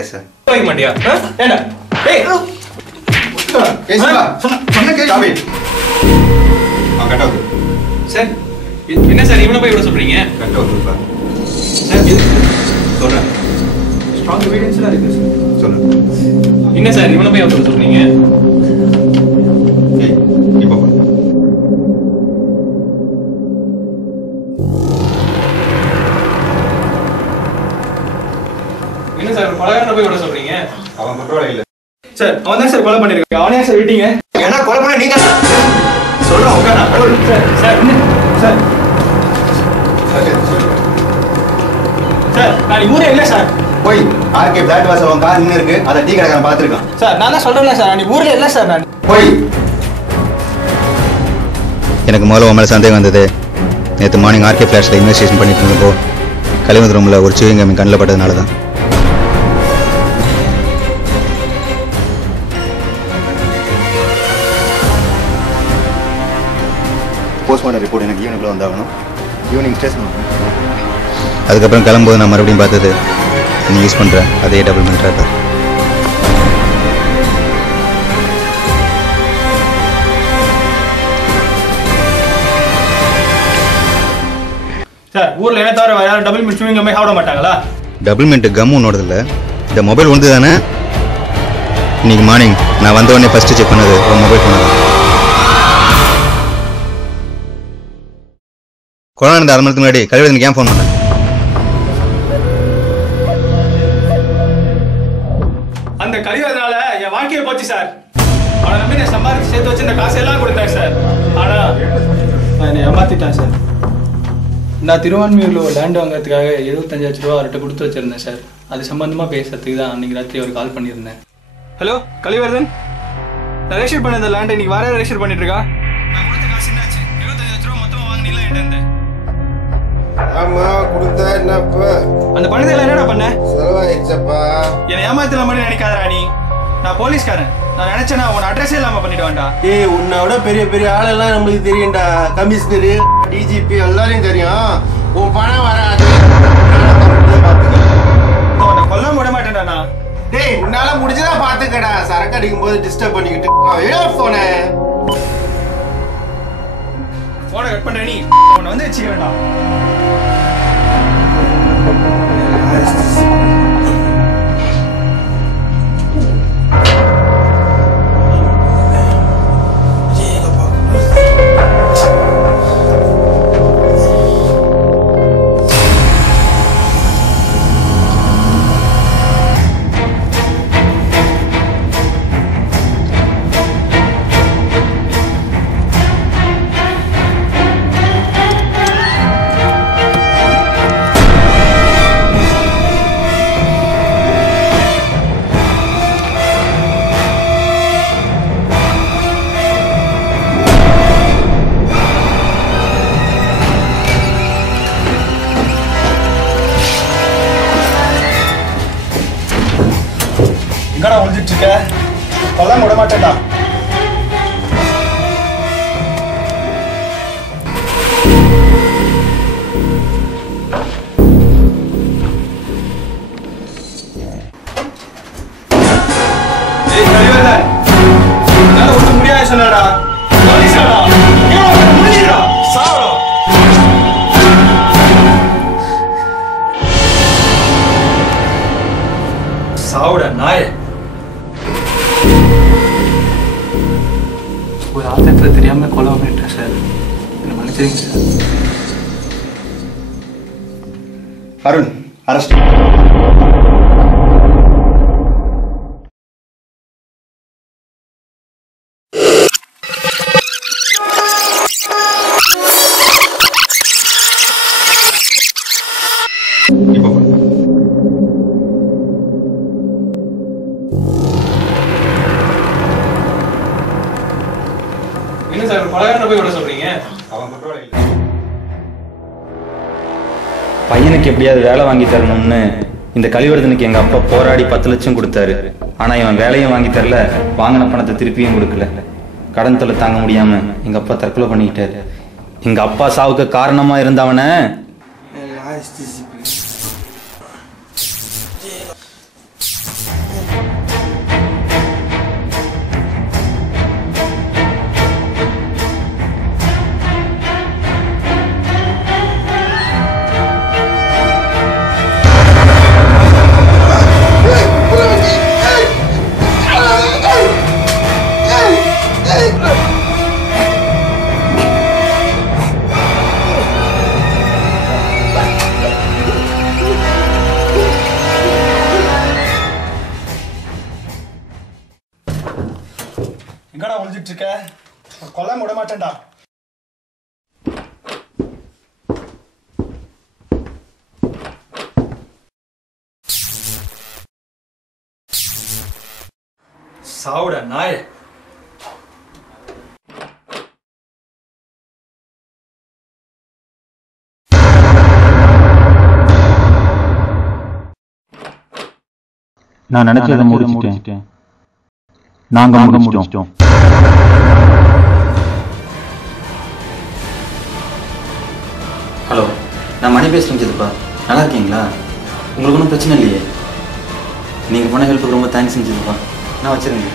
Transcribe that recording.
Yes sir. வைக்க மாட்டியா? ஏண்டா டேய் சொன்ன கேள்வி கட் ஆகுது சார். என்ன சார் இவனை போய் விட சொல்றீங்க? கட் ஆகுது சார். சொல்றேன். ஸ்ட்ராங் எவிடன்ஸ்லாம் இருக்கு சார். சொல்லுங்க. என்ன சார் இவனை போய் விட சொல்றீங்க? இப்போ என்ன சார் கொலைகாரனை போய் விட சொல்றீங்க? அவன் குற்றவாளி இல்ல சார். அவன் தான் சார் கொலை பண்ணிருக்கான். அவனே சார் விட்டீங்க. ஏன்னா கொலை பண்ண நீங்க சொல்றேன். சார் சார் சார் சார் நான் ஊரே இல்லை சார். போய் ஆர்கே பிளாட் வாசல் அவன் கார் நின்று இருக்கு. அதை டீ கடைக்காரன் பார்த்துருக்கான். சார் நான் தான் சொல்றேன்ல சார், நீ ஊர்ல இல்லை சார். நான் போய் எனக்கு முதல்ல உன் மேலே சந்தேகம் வந்தது. நேற்று மார்னிங் ஆர்கே ஃபிளாட்ஸில் இன்வெஸ்டிகேஷன் பண்ணிட்டு இருந்தப்போ கழிவு ரூமில் ஒரு சிவிங் கம்மி கண்ணில் பட்டதுனால தான். போஸ்ட்மார்ட்டம் ரிப்போர்ட் எனக்கு ஈவினிங்குள்ளே வந்தாகணும். Evening station. அதுக்கப்புறம் கிளம்பும்போது நான் மறுபடியும் பார்த்தது நீ யூஸ் பண்ணுற அதே டபுள் மின்ட்ராப்பை. சார் ஊர்ல என்ன தவிர யாரும் டபுள் மின்ட் ஸ்விங் கம்மே சாப்பிட மாட்டாங்களா? டபுள் மின்ட் கம் ஒன்னோடது இல்லை. இந்த மொபைல் ஒன்று தானே. இன்னைக்கு மார்னிங் நான் வந்த உடனே ஃபஸ்ட்டு செக் பண்ணது ஒரு மொபைல் ஃபோனை தான். கொரோனா இருந்த 1/2 மணி நேரத்துக்கு முன்னாடி கழிவு ஏன் ஃபோன் பண்ணேன்? அந்த கழிவதனால என் வாழ்க்கையை போச்சு சார். அவனை நம்பி நான் சம்பாதிச்சு சேர்த்து வச்சு இந்த காசெல்லாம் கொடுத்தேன் சார். ஆனா என்னை ஏமாத்திட்டான் சார். நான் திருவான்மையூரில் ஒரு லேண்ட் வாங்குறதுக்காக 75 லட்ச ரூபா அவர்கிட்ட கொடுத்து வச்சிருந்தேன் சார். அது சம்பந்தமாக பேசுறதுக்கு தான் அன்றைக்கி ராத்திரி அவர் கால் பண்ணியிருந்தேன். ஹலோ கலிவர்தன், நான் ரெஜிஸ்டர் பண்ண இந்த லேண்டை இன்னைக்கு வேற ரெஜிஸ்டர் பண்ணிட்டு இருக்கா? நான் கொடுத்த காசு என்னாச்சு? 75 லட்ச ரூபா மொத்தமாக வாங்கினீங்களா என்கிட்ட? ஆமா கொடுத்தா என்னப்ப அந்த பணத்தை என்னடா பண்ண? செலவாயிடுச்சப்பா. என்னை ஏமாத்தல மாதிரி நினைக்காதடா நீ. நான் போலீஸ்காரன். நான் நினைச்சேன்னா உன் அட்ரஸே இல்லாம பண்ணிடுவேன்டா. ஏய் உன்னோட பெரிய பெரிய ஆளெல்லாம் நம்மளுக்கு தெரியும்டா. கமிஷனரு, டிஜிபி எல்லாரையும் தெரியும். உன் பணம் வராது. உன்னை கொல்ல விட மாட்டேன்டா நான். டேய் உன்னால முடிஞ்சதா பாத்துக்கடா. சரக்கு அடிக்கும் போது டிஸ்டர்ப் பண்ணிக்கிட்டு போனே. போனை கட் பண்ற நீ. உன்னை வந்து வச்சுக்க வேண்டாம். எங்கடா ஒழிஞ்சிட்டு இருக்க? கொல்ல விட மாட்டேன்டா. ஏய் கலிவர்தன், என்னால ஒன்றும் முடியாது சொன்னடா. போலீஸ்காரா முடிஞ்சிடா சாவடா. சாவுடா நாயே. ஒரு ஆத்திரத்தில் தெரியாம கொலை பண்ணிட்டேன் சார். என்ன மன்னிச்சிருங்க சார். அருண் அரெஸ்ட். என்ன சார் கொலைகாரனை போய் விட சொல்றீங்க? அவன் குற்றவாளி இல்லை. பையனுக்கு எப்படியாவது வேலை வாங்கி தரணும்னு இந்த கலிவர்தனுக்கு எங்க அப்பா போராடி 10 லட்சம் கொடுத்தாரு. ஆனா இவன் வேலையும் வாங்கி தரல, வாங்கின பணத்தை திருப்பியும் கொடுக்கல. கடன் தொல்லை தாங்க முடியாம எங்க அப்பா தற்கொலை பண்ணிக்கிட்டாரு. எங்க அப்பா சாவுக்கு காரணமா இருந்தவன ஒழிஞ்சிட்டு இருக்க? கொல்ல விட மாட்டேன்டா. சாவுடா நாயே. நான் நினைச்சதை முடிச்சிட்டேன். நாங்க முடிச்சிட்டோம். ஹலோ, நான் மணி பேசுறேன் சித்தப்பா. நல்லா இருக்கீங்களா? உங்களுக்கு ஒன்றும் பிரச்சனை இல்லையே? நீங்கள் பண்ண ஹெல்ப்புக்கு ரொம்ப தேங்க்ஸ் சித்தப்பா. நான் வச்சுருங்க.